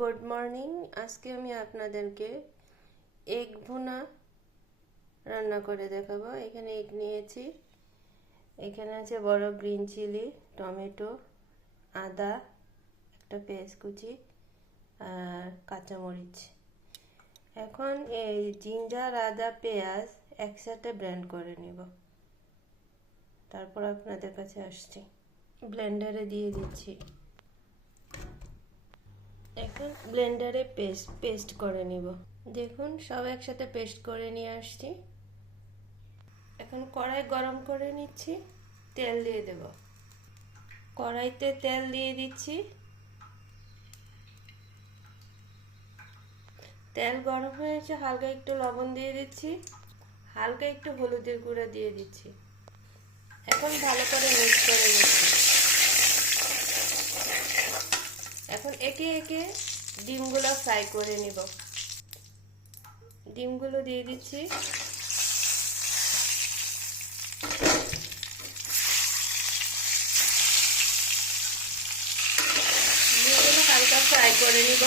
Good morning. আজকে আমি আপনাদেরকে এগ ভুনা রান্না করে দেখাবো। এখানে এগ নিয়েছি, এখানে আছে বড় গ্রিন চিলি, টমেটো, আদা, একটা পেঁয়াজ কুচি আর কাঁচামরিচ। এখন এই জিঞ্জার, আদা, পেঁয়াজ একসাথে ব্লেন্ড করে নিব। তারপর আপনাদের কাছে আসছি, ব্লেন্ডারে দিয়ে দিচ্ছি। এখন ব্লেন্ডারে পেস্ট করে নিব। দেখুন, সব একসাথে পেস্ট করে নিয়ে আসছি। এখন কড়াই গরম করে নিচ্ছি, তেল দিয়ে দেব। কড়াইতে তেল দিয়ে দিচ্ছি, তেল গরম হয়েছে, হালকা একটু লবণ দিয়ে দিচ্ছি, হালকা একটু হলুদের গুঁড়া দিয়ে দিচ্ছি। এখন ভালো করে মিক্স করে দিচ্ছি। এখন একে একে ডিমগুলো ফ্রাই করে নিব। ডিমগুলো দিয়ে দিচ্ছি। ডিমগুলো হালকা ফ্রাই করে নিব।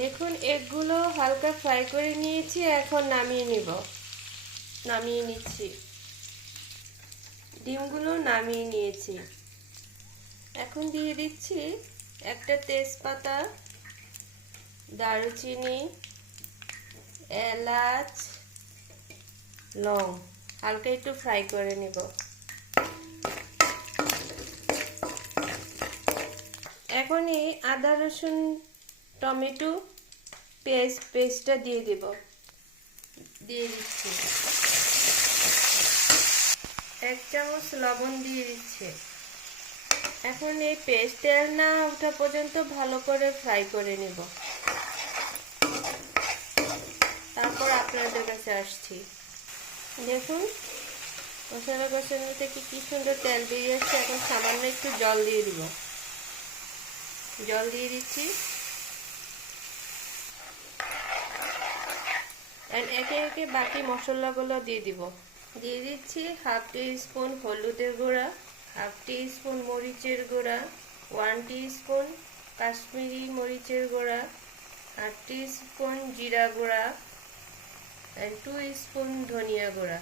দেখুন, এগগুলো হালকা ফ্রাই করে নিয়েছি, এখন নামিয়ে নিচ্ছি। ডিমগুলো নামিয়ে নিয়েছি। এখন দিয়ে দিচ্ছি একটা তেজপাতা, দারুচিনি, এলাচ, লং, হালকা একটু ফ্রাই করে নিব। এখন এই আদা, রসুন, টমেটো, পেঁয়াজ পেস্টটা দিয়ে দিচ্ছি। 1 চামচ লবণ দিয়ে দিচ্ছি। এখন এই পেস্ট তেল না ওঠা পর্যন্ত ভালো করে ফ্রাই করে নিব। তারপর আপনাদের কাছে আসছি। দেখুন, মশলা কষানো থেকে কি সুন্দর তেল বেরিয়ে আসছে। এখন সামান্য একটু জল দিয়ে দিব। জল দিয়ে দিচ্ছি। একে একে বাকি মশলাগুলো দিয়ে দিচ্ছি। 1/2 টিস্পুন হলুদের গুঁড়া, 1/2 টিস্পুন মরিচের গুঁড়া, 1 টিস্পুন কাশ্মীরি মরিচের গুঁড়া, 1 টিস্পুন জিরা গুঁড়া, 2 স্পুন ধনিয়া গুঁড়া।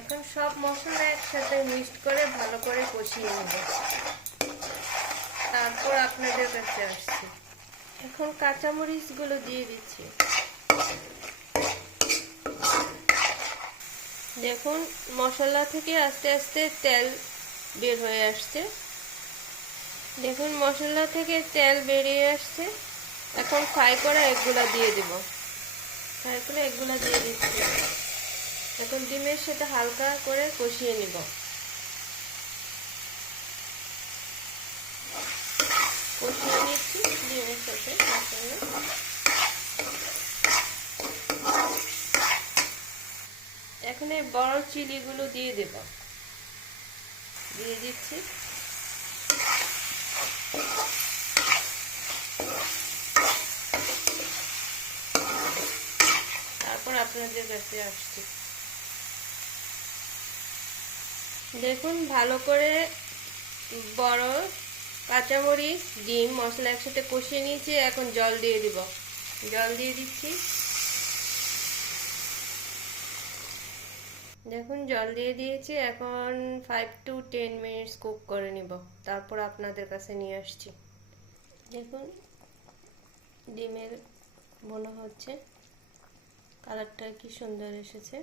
এখন সব মশলা একসাথে মিক্সড করে ভালো করে কষিয়ে নেব। তারপর আপনাদের কাছে আসছি। এখন কাঁচামরিচগুলো দিয়ে দিচ্ছি। দেখুন, মশলা থেকে আস্তে আস্তে তেল বের হয়ে আসছে। দেখুন, মশলা থেকে তেল বেরিয়ে আসছে। এখন ফ্রাই করা এগুলা দিয়ে দেব। ফ্রাই করে এগুলা দিয়ে দিচ্ছি। এখন ডিমের সাথে হালকা করে কষিয়ে নিব। কষিয়ে নিচ্ছি ডিমের সাথে। এখন এই বড় চিলিগুলো দিয়ে দিচ্ছি। তারপর আপনাদের কাছে আসছি। দেখুন, ভালো করে বড় কাঁচামরিচ, ডিম, মশলা একসাথে কষিয়ে নিয়েছি। এখন জল দিয়ে দিচ্ছি। দেখুন, জল দিয়ে দিয়েছি। এখন 5 to 10 মিনিটস কুক করে নিব। তারপর আপনাদের কাছে নিয়ে আসছি। দেখুন, ডিমের বোনা হচ্ছে, কালারটা কি সুন্দর এসেছে।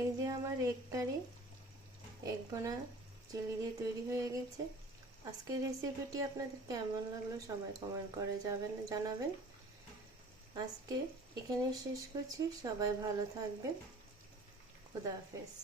এই যে আমার এগ কারি, এগ বোনা চিলি দিয়ে তৈরি হয়ে গেছে। আজকের রেসিপিটি আপনাদের কেমন লাগলো সবাই কমেন্ট করে জানাবেন। আজকে এখানে শেষ করছি। সবাই ভালো থাকবেন। খুদা হাফেজ।